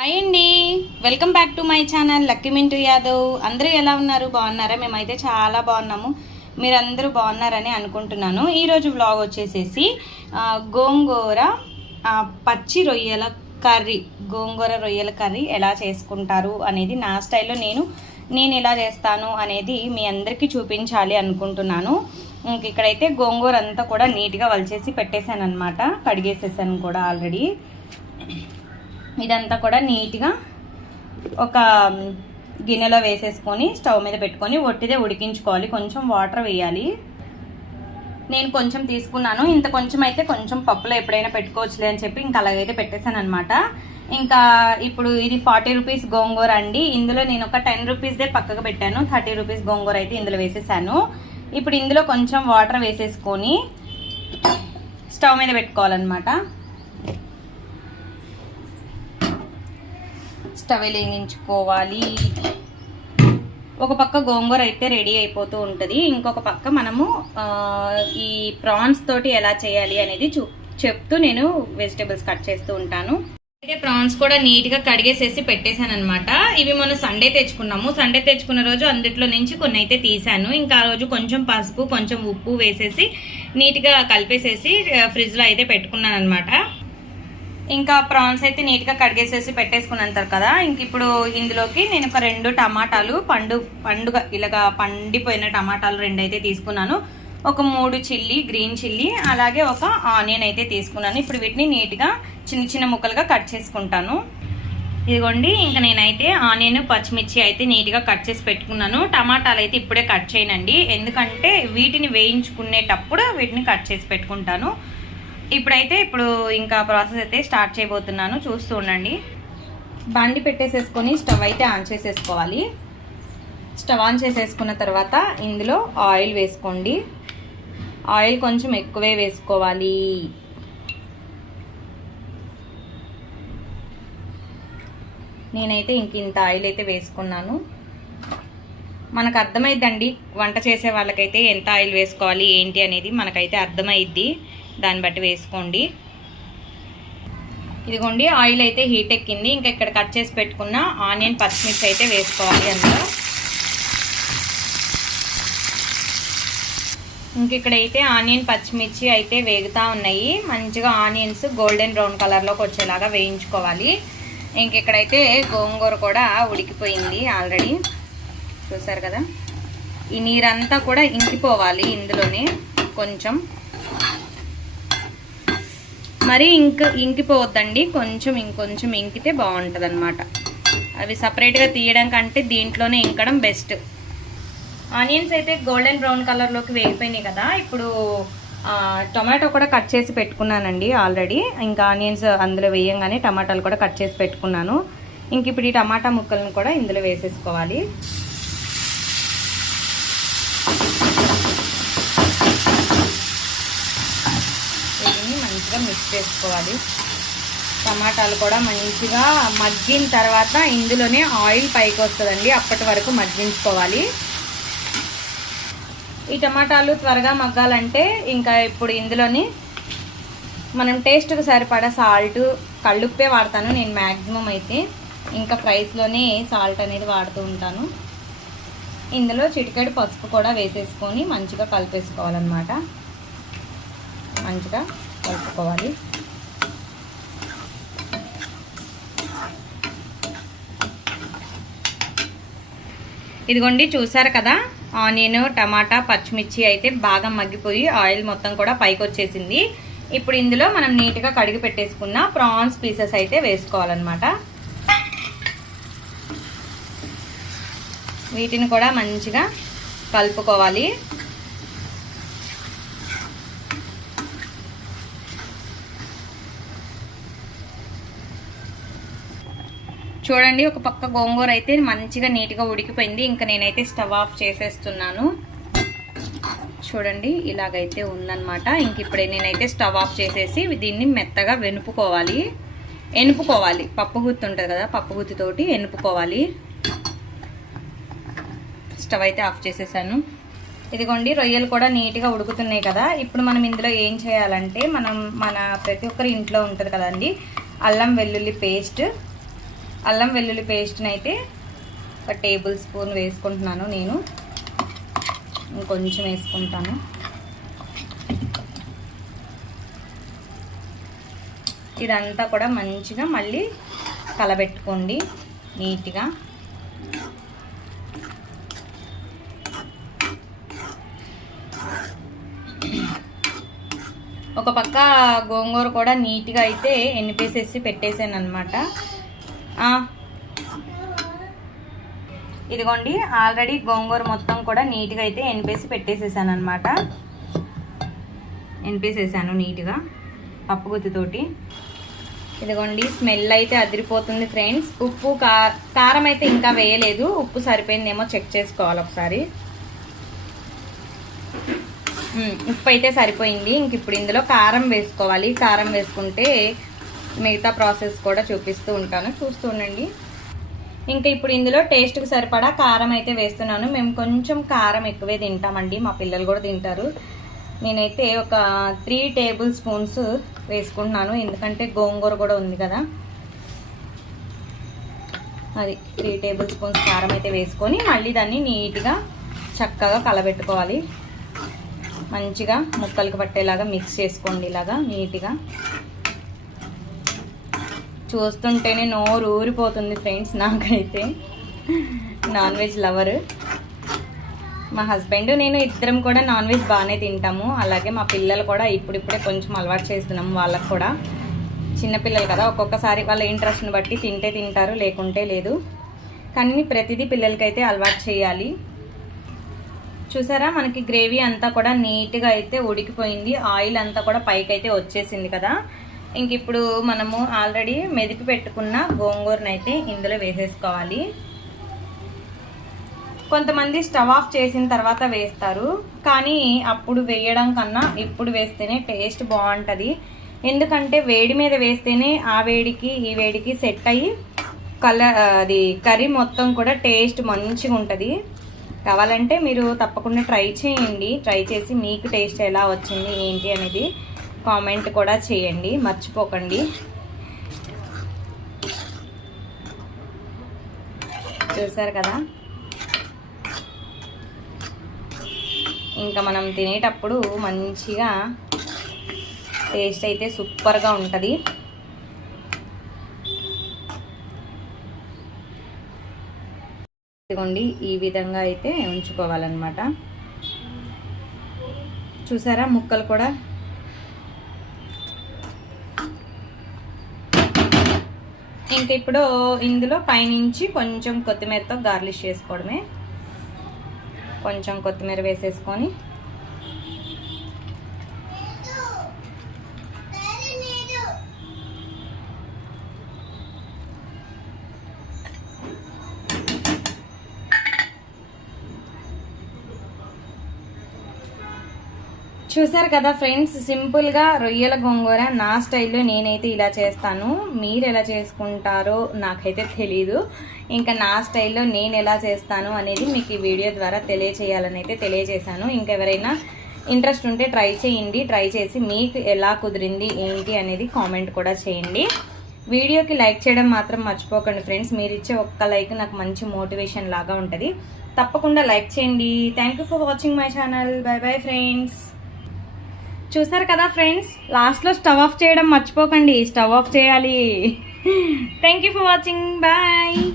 Hi అండి. Welcome back to my channel Lucky Mintu Yadav. అందరూ ఎలా ఉన్నారు? బాగున్నారా? మేమైతే చాలా బాగున్నాము. మీరందరూ బాగున్నారని అనుకుంటున్నాను. ఈరోజు వ్లాగ్ వచ్చేసేసి గోంగూర పచ్చి రొయ్యల కర్రీ. గోంగూర రొయ్యల కర్రీ ఎలా చేసుకుంటారు అనేది నా స్టైల్లో నేను నేను ఎలా చేస్తాను అనేది మీ అందరికీ చూపించాలి అనుకుంటున్నాను. ఇంక ఇక్కడైతే గోంగూర అంతా కూడా నీట్గా వలిచేసి పెట్టేశాను అనమాట కడిగేసేసాను కూడా ఆల్రెడీ. ఇదంతా కూడా నీట్గా ఒక గిన్నెలో వేసేసుకొని స్టవ్ మీద పెట్టుకొని ఒట్టిదే ఉడికించుకోవాలి. కొంచెం వాటర్ వేయాలి. నేను కొంచెం తీసుకున్నాను. ఇంత కొంచెం అయితే కొంచెం పప్పులో ఎప్పుడైనా పెట్టుకోవచ్చులే అని చెప్పి ఇంకా అలాగైతే పెట్టేశాను అనమాట ఇంకా ఇప్పుడు ఇది ఫార్టీ రూపీస్ గోంగూర అండి. ఇందులో నేను ఒక టెన్ రూపీస్దే పక్కకు పెట్టాను. థర్టీ రూపీస్ గోంగూర అయితే ఇందులో వేసేసాను. ఇప్పుడు ఇందులో కొంచెం వాటర్ వేసేసుకొని స్టవ్ మీద పెట్టుకోవాలన్నమాట. స్టవ్ వెలిగించుకోవాలి ఒక పక్క గోంగూర అయితే రెడీ అయిపోతూ ఉంటుంది. ఇంకొక పక్క మనము ఈ ప్రాన్స్ తోటి ఎలా చేయాలి అనేది చూ చెప్తూ నేను వెజిటేబుల్స్ కట్ చేస్తూ ఉంటాను. అయితే ప్రాన్స్ కూడా నీట్గా కడిగేసేసి పెట్టేశాను అనమాట ఇవి మొన్న సండే తెచ్చుకున్నాము. సండే తెచ్చుకున్న రోజు అందుట్లో నుంచి కొన్ని అయితే తీసాను ఇంకా ఆ రోజు కొంచెం పసుపు కొంచెం ఉప్పు వేసేసి నీట్గా కలిపేసేసి ఫ్రిడ్జ్లో అయితే పెట్టుకున్నాను అనమాట ఇంకా ప్రాన్స్ అయితే నీట్గా కడిగేసేసి పెట్టేసుకున్నాను కదా. ఇంక ఇప్పుడు ఇందులోకి నేను ఒక రెండు టమాటాలు పండు పండుగ ఇలాగా పండిపోయిన టమాటాలు రెండు అయితే తీసుకున్నాను. ఒక మూడు చిల్లీ గ్రీన్ చిల్లీ అలాగే ఒక ఆనియన్ అయితే తీసుకున్నాను. ఇప్పుడు వీటిని నీట్గా చిన్న చిన్న ముక్కలుగా కట్ చేసుకుంటాను. ఇదిగోండి ఇంకా నేనైతే ఆనియన్ పచ్చిమిర్చి అయితే నీట్గా కట్ చేసి పెట్టుకున్నాను. టమాటాలు అయితే ఇప్పుడే కట్ చేయనండి. ఎందుకంటే వీటిని వేయించుకునేటప్పుడు వీటిని కట్ చేసి పెట్టుకుంటాను. ఇప్పుడైతే ఇప్పుడు ఇంకా ప్రాసెస్ అయితే స్టార్ట్ చేయబోతున్నాను. చూస్తూ ఉండండి. బండి పెట్టేసేసుకొని స్టవ్ అయితే ఆన్ చేసేసుకోవాలి. స్టవ్ ఆన్ చేసేసుకున్న తర్వాత ఇందులో ఆయిల్ వేసుకోండి. ఆయిల్ కొంచెం ఎక్కువే వేసుకోవాలి. నేనైతే ఇంక ఇంత ఆయిల్ అయితే వేసుకున్నాను. మనకు అర్థమైద్దండి వంట చేసే వాళ్ళకైతే ఎంత ఆయిల్ వేసుకోవాలి ఏంటి అనేది మనకైతే అర్థమైద్ది. దాన్ని బట్టి వేసుకోండి. ఇదిగోండి ఆయిల్ అయితే హీట్ ఎక్కింది. ఇంకా ఇక్కడ కట్ చేసి పెట్టుకున్న ఆనియన్ పచ్చిమిర్చి అయితే వేసుకోవాలి అందులో. ఇంక ఇక్కడైతే ఆనియన్ పచ్చిమిర్చి అయితే వేగుతూ ఉన్నాయి. మంచిగా ఆనియన్స్ గోల్డెన్ బ్రౌన్ కలర్లోకి వచ్చేలాగా వేయించుకోవాలి. ఇంక ఇక్కడైతే గోంగూర కూడా ఉడికిపోయింది ఆల్రెడీ. చూసారు కదా? ఈ నీరంతా కూడా ఇంకిపోవాలి ఇందులోనే కొంచెం. మరి ఇంక ఇంకిపోవద్దండి. కొంచెం ఇంకొంచెం ఇంకితే బాగుంటుంది అనమాట అవి సపరేట్గా తీయడం కంటే దీంట్లోనే ఇంకడం బెస్ట్. ఆనియన్స్ అయితే గోల్డెన్ బ్రౌన్ కలర్లోకి వేగిపోయినాయి కదా. ఇప్పుడు టొమాటో కూడా కట్ చేసి పెట్టుకున్నానండి ఆల్రెడీ. ఇంకా ఆనియన్స్ అందులో వేయంగానే టమాటాలు కూడా కట్ చేసి పెట్టుకున్నాను. ఇంక ఇప్పుడు ఈ టమాటా ముక్కలను కూడా ఇందులో వేసేసుకోవాలి వీటిని మంచిగా మిక్స్ చేసుకోవాలి. టమాటాలు కూడా మంచిగా మగ్గిన తర్వాత ఇందులోనే ఆయిల్ పైకి వస్తుందండి. అప్పటి వరకు మగ్గించుకోవాలి. ఈ టమాటాలు త్వరగా మగ్గాలంటే ఇంకా ఇప్పుడు ఇందులోని మనం టేస్ట్కి సరిపడా సాల్ట్ కళ్ళుప్పే వాడతాను. నేను మ్యాక్సిమం అయితే ఇంకా ఫ్రైస్లోనే సాల్ట్ అనేది వాడుతూ ఉంటాను. ఇందులో చిటికెడు పసుపు కూడా వేసేసుకొని మంచిగా కలిపేసుకోవాలన్నమాట. మంచిగా కలుపుకోవాలి. ఇదిగోండి చూసారు కదా? ఆనియన్ టమాటా పచ్చిమిర్చి అయితే బాగా మగ్గిపోయి ఆయిల్ మొత్తం కూడా పైకి వచ్చేసింది. ఇప్పుడు ఇందులో మనం నీట్గా కడిగి పెట్టేసుకున్న ప్రాన్స్ పీసెస్ అయితే వేసుకోవాలన్నమాట. వీటిని కూడా మంచిగా కలుపుకోవాలి. చూడండి ఒక పక్క గోంగూర అయితే మంచిగా నీట్గా ఉడికిపోయింది. ఇంకా నేనైతే స్టవ్ ఆఫ్ చేసేస్తున్నాను. చూడండి ఇలాగైతే ఉందన్నమాట. ఇంక ఇప్పుడే నేనైతే స్టవ్ ఆఫ్ చేసేసి దీన్ని మెత్తగా వెనుపుకోవాలి. ఎనుపుకోవాలి. పప్పు గుత్తి ఉంటుంది కదా పప్పు గుత్తితోటి ఎనుపుకోవాలి. స్టవ్ అయితే ఆఫ్ చేసేసాను. ఇదిగోండి రొయ్యలు కూడా నీట్గా ఉడుకుతున్నాయి కదా. ఇప్పుడు మనం ఇందులో ఏం చేయాలంటే మనం మన ప్రతి ఒక్కరి ఇంట్లో ఉంటుంది కదండి అల్లం వెల్లుల్లి పేస్ట్ అల్లం వెల్లుల్లి పేస్ట్ని అయితే ఒక టేబుల్ స్పూన్ వేసుకుంటున్నాను నేను. ఇంకొంచెం వేసుకుంటాను. ఇదంతా కూడా మంచిగా మళ్ళీ కలబెట్టుకోండి నీట్గా. ఒక పక్క గోంగూర కూడా నీట్గా అయితే ఎన్నిపేసేసి పెట్టేసాను అనమాట ఇదిగోండి ఆల్రెడీ గోంగూర మొత్తం కూడా నీట్గా అయితే ఎనిపేసి పెట్టేసేసాను అనమాట ఎనిపేసేసాను నీట్గా పప్పుగుత్తితోటి ఇదిగోండి స్మెల్ అయితే అదిరిపోతుంది ఫ్రెండ్స్. ఉప్పు కారం అయితే ఇంకా వేయలేదు. ఉప్పు సరిపోయిందేమో చెక్ చేసుకోవాలి ఒకసారి. ఉప్పు అయితే సరిపోయింది. ఇంక ఇప్పుడు ఇందులో కారం వేసుకోవాలి. కారం వేసుకుంటే మిగతా ప్రాసెస్ కూడా చూపిస్తూ ఉంటాను. చూస్తూ ఉండండి. ఇంకా ఇప్పుడు ఇందులో టేస్ట్కి సరిపడా కారం అయితే వేస్తున్నాను. మేము కొంచెం కారం ఎక్కువే తింటామండి. మా పిల్లలు కూడా తింటారు. నేనైతే ఒక త్రీ టేబుల్ స్పూన్స్ వేసుకుంటున్నాను. ఎందుకంటే గోంగూర కూడా ఉంది కదా. అది త్రీ టేబుల్ స్పూన్స్ కారం అయితే వేసుకొని మళ్ళీ దాన్ని నీట్గా చక్కగా కలబెట్టుకోవాలి. మంచిగా ముక్కలకు పట్టేలాగా మిక్స్ చేసుకోండి ఇలాగా నీట్గా. చూస్తుంటేనే నోరు ఊరిపోతుంది ఫ్రెండ్స్ నాకైతే. Non veg lover. మా హస్బెండ్ నేను ఇద్దరం కూడా నాన్ వెజ్ బాగానే తింటాము. అలాగే మా పిల్లలు కూడా ఇప్పుడిప్పుడే కొంచెం అలవాటు చేస్తున్నాము వాళ్ళకు కూడా. చిన్నపిల్లలు కదా ఒక్కొక్కసారి వాళ్ళ ఇంట్రెస్ట్ని బట్టి తింటే తింటారు లేకుంటే లేదు. కానీ ప్రతిదీ పిల్లలకైతే అలవాటు చేయాలి. చూసారా మనకి గ్రేవీ అంతా కూడా నీట్గా అయితే ఉడికిపోయింది. ఆయిల్ అంతా కూడా పైకి అయితే వచ్చేసింది కదా. ఇంక ఇప్పుడు మనము ఆల్రెడీ మెదిపి పెట్టుకున్న గోంగూరను అయితే ఇందులో వేసేసుకోవాలి. కొంతమంది స్టవ్ ఆఫ్ చేసిన తర్వాత వేస్తారు. కానీ అప్పుడు వేయడం కన్నా ఇప్పుడు వేస్తేనే టేస్ట్ బాగుంటుంది. ఎందుకంటే వేడి మీద వేస్తేనే ఆ వేడికి ఈ వేడికి సెట్ అయ్యి కలర్ అది కర్రీ మొత్తం కూడా టేస్ట్ మంచిగా ఉంటుంది. కావాలంటే మీరు తప్పకుండా ట్రై చేయండి. ట్రై చేసి మీకు టేస్ట్ ఎలా వచ్చింది ఏంటి అనేది. కామెంట్ కూడా చేయండి మర్చిపోకండి. చూసారు కదా? ఇంకా మనం తినేటప్పుడు మంచిగా టేస్ట్ అయితే సూపర్గా ఉంటుంది. ఇదిగోండి ఈ విధంగా అయితే ఉంచుకోవాలన్నమాట. చూసారా ముక్కలు కూడా? ఇంకా ఇప్పుడు ఇందులో పైనుంచి కొంచెం కొత్తిమీరతో గార్లిష్ చేసుకోవడమే. కొంచెం కొత్తిమీర వేసేసుకొని చూసారు కదా ఫ్రెండ్స్ సింపుల్గా రొయ్యల గోంగూర నా స్టైల్లో నేనైతే ఇలా చేస్తాను. మీరు ఎలా చేసుకుంటారో నాకైతే తెలీదు. ఇంకా నా స్టైల్లో నేను ఎలా చేస్తాను అనేది మీకు ఈ వీడియో ద్వారా తెలియచేయాలని అయితే తెలియజేశాను ఇంకెవరైనా ఇంట్రెస్ట్ ఉంటే ట్రై చేయండి. ట్రై చేసి మీకు ఎలా కుదిరింది ఏంటి అనేది కామెంట్ కూడా చేయండి. వీడియోకి లైక్ చేయడం మాత్రం మర్చిపోకండి ఫ్రెండ్స్. మీరు ఇచ్చే ఒక్క లైక్ నాకు మంచి మోటివేషన్ లాగా ఉంటుంది. తప్పకుండా లైక్ చేయండి. Thank you for watching my channel bye bye friends చూసారు కదా ఫ్రెండ్స్? లాస్ట్లో స్టవ్ ఆఫ్ చేయడం మర్చిపోకండి. స్టవ్ ఆఫ్ చేయాలి. Thank you for watching bye